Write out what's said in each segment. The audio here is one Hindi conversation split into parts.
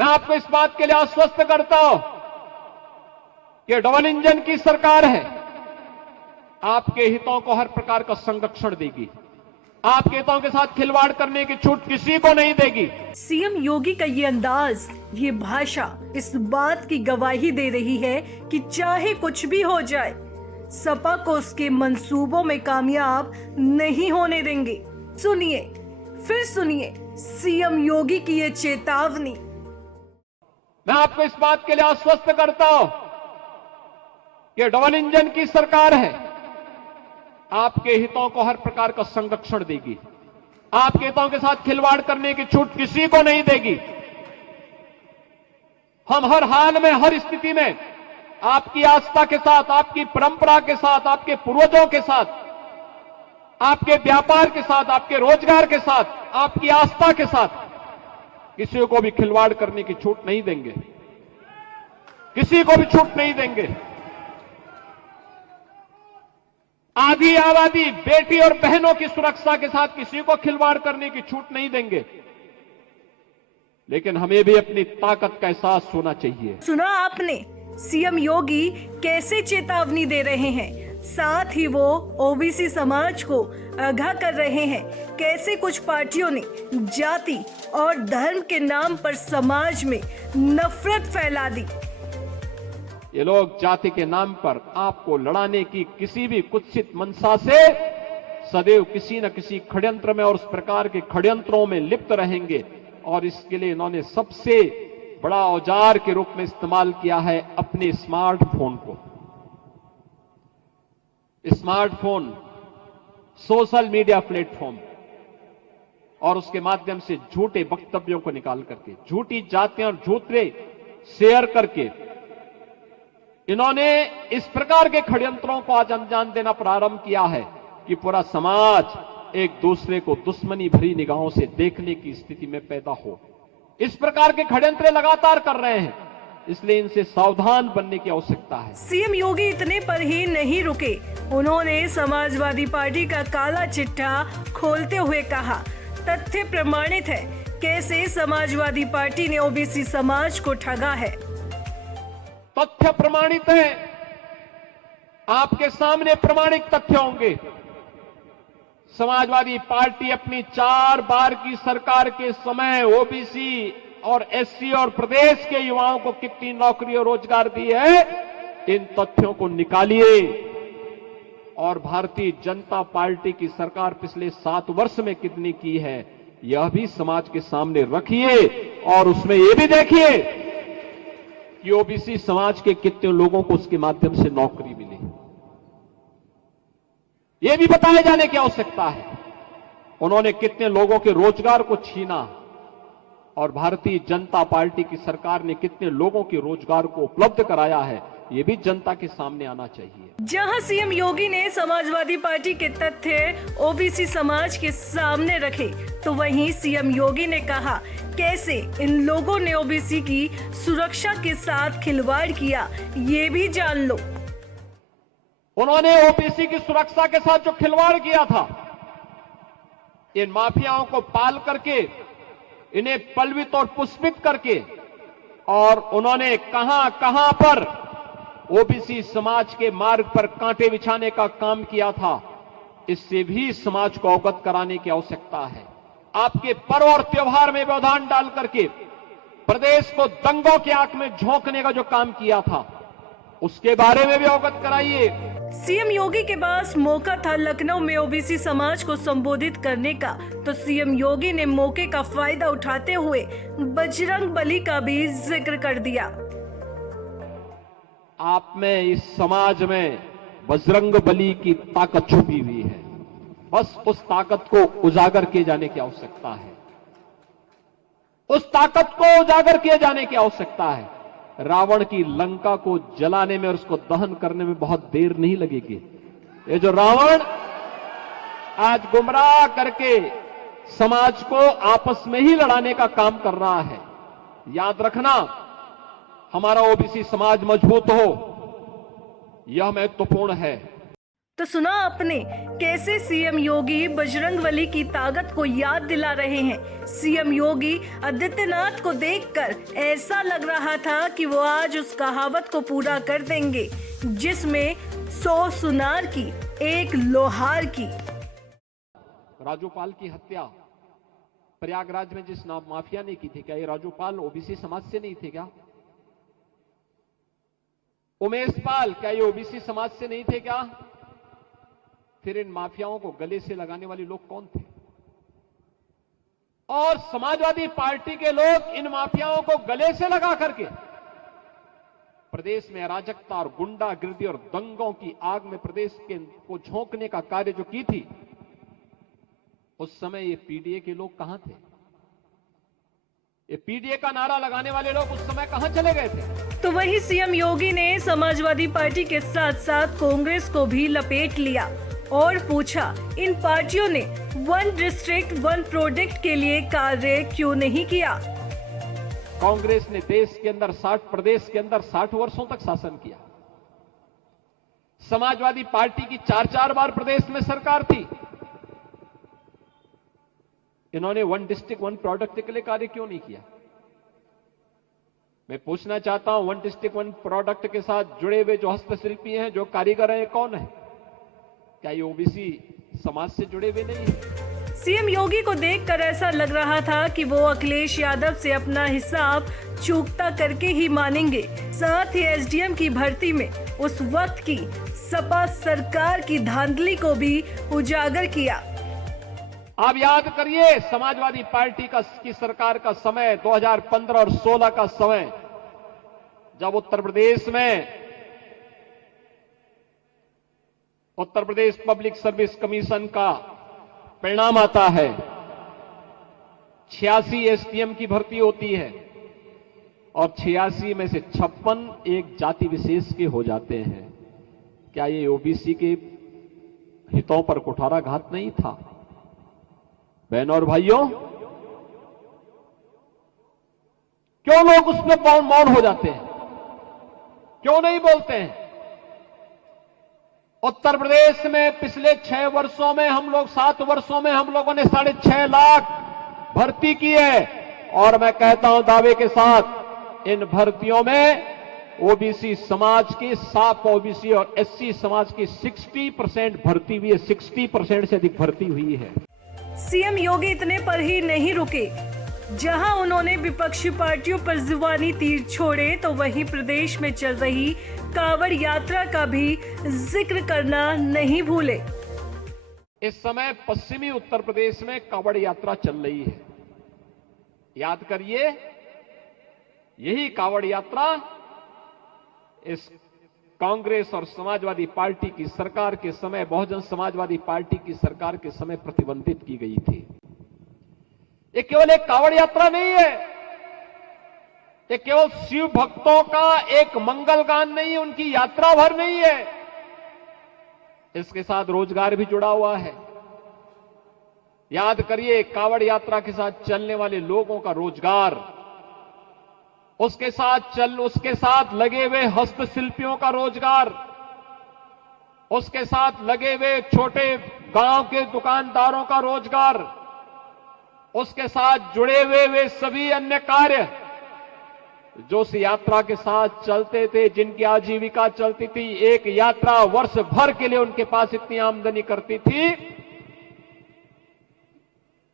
मैं आपको इस बात के लिए आश्वस्त करता हूं कि डबल इंजन की सरकार है, आपके हितों को हर प्रकार का संरक्षण देगी, आपके हितों के साथ खिलवाड़ करने की छूट किसी को नहीं देगी। सीएम योगी का ये अंदाज, ये भाषा इस बात की गवाही दे रही है कि चाहे कुछ भी हो जाए, सपा को उसके मंसूबों में कामयाब नहीं होने देंगे। सुनिए, फिर सुनिए सीएम योगी की ये चेतावनी। मैं आपको इस बात के लिए आश्वस्त करता हूं कि डबल इंजन की सरकार है, आपके हितों को हर प्रकार का संरक्षण देगी, आपके हितों के साथ खिलवाड़ करने की छूट किसी को नहीं देगी। हम हर हाल में, हर स्थिति में आपकी आस्था के साथ, आपकी परंपरा के साथ, आपके पूर्वजों के साथ, आपके व्यापार के साथ, आपके रोजगार के साथ, आपकी आस्था के साथ किसी को भी खिलवाड़ करने की छूट नहीं देंगे, किसी को भी छूट नहीं देंगे। आधी आबादी, बेटी और बहनों की सुरक्षा के साथ किसी को खिलवाड़ करने की छूट नहीं देंगे, लेकिन हमें भी अपनी ताकत का एहसास होना चाहिए। सुना आपने सीएम योगी कैसे चेतावनी दे रहे हैं, साथ ही वो ओबीसी समाज को आगाह कर रहे हैं कैसे कुछ पार्टियों ने जाति और धर्म के नाम पर समाज में नफरत फैला दी। ये लोग जाति के नाम पर आपको लड़ाने की किसी भी कुत्सित मंशा से सदैव किसी न किसी षड्यंत्र में और उस प्रकार के षड्यंत्रों में लिप्त रहेंगे, और इसके लिए इन्होंने सबसे बड़ा औजार के रूप में इस्तेमाल किया है अपने स्मार्टफोन को। स्मार्टफोन, सोशल मीडिया प्लेटफॉर्म, और उसके माध्यम से झूठे वक्तव्यों को निकाल करके, झूठी जातियां और झूठे शेयर करके इन्होंने इस प्रकार के षड्यंत्रों को आज अंजाम देना प्रारंभ किया है कि पूरा समाज एक दूसरे को दुश्मनी भरी निगाहों से देखने की स्थिति में पैदा हो। इस प्रकार के षड्यंत्र लगातार कर रहे हैं, इसलिए इनसे सावधान बनने की आवश्यकता है। सीएम योगी इतने पर ही नहीं रुके, उन्होंने समाजवादी पार्टी का काला चिट्ठा खोलते हुए कहा, तथ्य प्रमाणित है कैसे समाजवादी पार्टी ने ओबीसी समाज को ठगा है। तथ्य प्रमाणित है, आपके सामने प्रमाणिक तथ्य होंगे। समाजवादी पार्टी अपनी 4 बार की सरकार के समय ओबीसी और एससी और प्रदेश के युवाओं को कितनी नौकरी और रोजगार दी है, इन तथ्यों को निकालिए। और भारतीय जनता पार्टी की सरकार पिछले 7 वर्ष में कितनी की है, यह भी समाज के सामने रखिए, और उसमें यह भी देखिए कि ओबीसी समाज के कितने लोगों को उसके माध्यम से नौकरी मिली, यह भी बताए जाने की आवश्यकता है। उन्होंने कितने लोगों के रोजगार को छीना, और भारतीय जनता पार्टी की सरकार ने कितने लोगों के रोजगार को उपलब्ध कराया है, ये भी जनता के सामने आना चाहिए। जहां सीएम योगी ने समाजवादी पार्टी के तथ्य ओबीसी समाज के सामने रखे, तो वहीं सीएम योगी ने कहा कैसे इन लोगों ने ओबीसी की सुरक्षा के साथ खिलवाड़ किया, ये भी जान लो। उन्होंने ओबीसी की सुरक्षा के साथ जो खिलवाड़ किया था, इन माफियाओं को पाल करके, इन्हें पलवित और पुष्पित करके, और उन्होंने कहां कहां पर ओबीसी समाज के मार्ग पर कांटे बिछाने का काम किया था, इससे भी समाज को अवगत कराने की आवश्यकता है। आपके पर्व और त्योहार में व्यवधान डाल करके प्रदेश को दंगों की आंख में झोंकने का जो काम किया था, उसके बारे में भी अवगत कराइए। सीएम योगी के पास मौका था लखनऊ में ओबीसी समाज को संबोधित करने का, तो सीएम योगी ने मौके का फायदा उठाते हुए बजरंग बली का भी जिक्र कर दिया। आप में, इस समाज में बजरंग बली की ताकत छुपी हुई है, बस उस ताकत को उजागर किए जाने की आवश्यकता है, उस ताकत को उजागर किए जाने की आवश्यकता है। रावण की लंका को जलाने में और उसको दहन करने में बहुत देर नहीं लगेगी। ये जो रावण आज गुमराह करके समाज को आपस में ही लड़ाने का काम कर रहा है, याद रखना, हमारा ओबीसी समाज मजबूत हो, यह महत्वपूर्ण है। तो सुना आपने कैसे सीएम योगी बजरंगबली की ताकत को याद दिला रहे हैं। सीएम योगी आदित्यनाथ को देखकर ऐसा लग रहा था कि वो आज उस कहावत को पूरा कर देंगे जिसमें 100 सुनार की 1 लोहार की। राजूपाल की हत्या प्रयागराज में जिस नाम माफिया ने की थी, क्या ये राजूपाल ओबीसी समाज से नहीं थे क्या? उमेश पाल क्या ये ओबीसी समाज से नहीं थे क्या? फिर इन माफियाओं को गले से लगाने वाले लोग कौन थे? और समाजवादी पार्टी के लोग इन माफियाओं को गले से लगा करके प्रदेश में अराजकता और गुंडागिर्दी और दंगों की आग में प्रदेश के को झोंकने का कार्य जो की थी, उस समय ये पीडीए के लोग कहां थे? ये पीडीए का नारा लगाने वाले लोग उस समय कहां चले गए थे? तो वही सीएम योगी ने समाजवादी पार्टी के साथ साथ कांग्रेस को भी लपेट लिया और पूछा, इन पार्टियों ने 1 डिस्ट्रिक्ट 1 प्रोडक्ट के लिए कार्य क्यों नहीं किया? कांग्रेस ने देश के अंदर 60 प्रदेश के अंदर 60 वर्षों तक शासन किया। समाजवादी पार्टी की 4-4 बार प्रदेश में सरकार थी। इन्होंने 1 डिस्ट्रिक्ट 1 प्रोडक्ट के लिए कार्य क्यों नहीं किया? मैं पूछना चाहता हूं, 1 डिस्ट्रिक्ट 1 प्रोडक्ट के साथ जुड़े हुए जो हस्तशिल्पी हैं, जो कारीगर हैं, कौन है? क्या ये ओबीसी समाज से जुड़े हुए नहीं है? सीएम योगी को देखकर ऐसा लग रहा था कि वो अखिलेश यादव से अपना हिसाब चूकता करके ही मानेंगे। साथ ही एसडीएम की भर्ती में उस वक्त की सपा सरकार की धांधली को भी उजागर किया। आप याद करिए, समाजवादी पार्टी की सरकार का समय 2015 और 16 का समय, जब Uttar Pradesh public service commission का परिणाम आता है, 86 एसडीएम की भर्ती होती है और 86 में से 56 एक जाति विशेष के हो जाते हैं। क्या ये ओबीसी के हितों पर कुठाराघात नहीं था? बहनों और भाइयों, क्यों लोग उसमें मौन हो जाते हैं? क्यों नहीं बोलते हैं? उत्तर प्रदेश में पिछले 6 वर्षों में 7 वर्षों में हम लोगों ने 6.5 लाख भर्ती की है और मैं कहता हूं दावे के साथ, इन भर्तियों में ओबीसी समाज की, साफ ओबीसी और एससी समाज की 60% भर्ती हुई है। 60% से अधिक भर्ती हुई है। सीएम योगी इतने पर ही नहीं रुके। जहां उन्होंने विपक्षी पार्टियों पर जुबानी तीर छोड़े, तो वहीं प्रदेश में चल रही कांवड़ यात्रा का भी जिक्र करना नहीं भूले। इस समय पश्चिमी उत्तर प्रदेश में कांवड़ यात्रा चल रही है। याद करिए, यही कांवड़ यात्रा इस कांग्रेस और समाजवादी पार्टी की सरकार के समय, बहुजन समाजवादी पार्टी की सरकार के समय प्रतिबंधित की गई थी। ये केवल एक कांवड़ यात्रा नहीं है, ये केवल शिव भक्तों का एक मंगल गान नहीं है, उनकी यात्रा भर नहीं है। इसके साथ रोजगार भी जुड़ा हुआ है। याद करिए, कांवड़ यात्रा के साथ चलने वाले लोगों का रोजगार, उसके साथ लगे हुए हस्तशिल्पियों का रोजगार, उसके साथ लगे हुए छोटे गांव के दुकानदारों का रोजगार, उसके साथ जुड़े हुए वे सभी अन्य कार्य जो उस यात्रा के साथ चलते थे, जिनकी आजीविका चलती थी। एक यात्रा वर्ष भर के लिए उनके पास इतनी आमदनी करती थी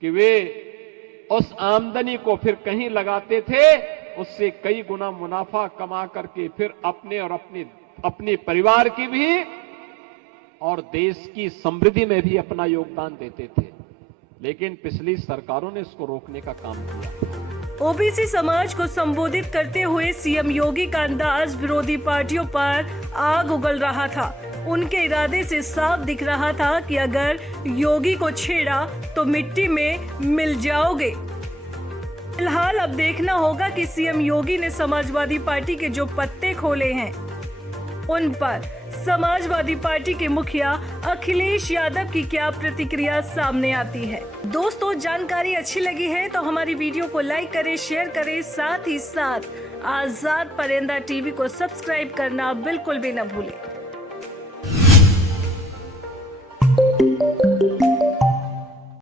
कि वे उस आमदनी को फिर कहीं लगाते थे, उससे कई गुना मुनाफा कमा करके फिर अपने और अपने परिवार की भी और देश की समृद्धि में भी अपना योगदान देते थे। लेकिन पिछली सरकारों ने इसको रोकने का काम किया। ओबीसी समाज को संबोधित करते हुए सीएम योगी का अंदाज विरोधी पार्टियों पर आग उगल रहा था। उनके इरादे से साफ दिख रहा था कि अगर योगी को छेड़ा तो मिट्टी में मिल जाओगे। फिलहाल अब देखना होगा कि सीएम योगी ने समाजवादी पार्टी के जो पत्ते खोले हैं, उन पर समाजवादी पार्टी के मुखिया अखिलेश यादव की क्या प्रतिक्रिया सामने आती है। दोस्तों, जानकारी अच्छी लगी है तो हमारी वीडियो को लाइक करें, शेयर करें, साथ ही साथ आजाद परिंदा टीवी को सब्सक्राइब करना बिल्कुल भी न भूलें।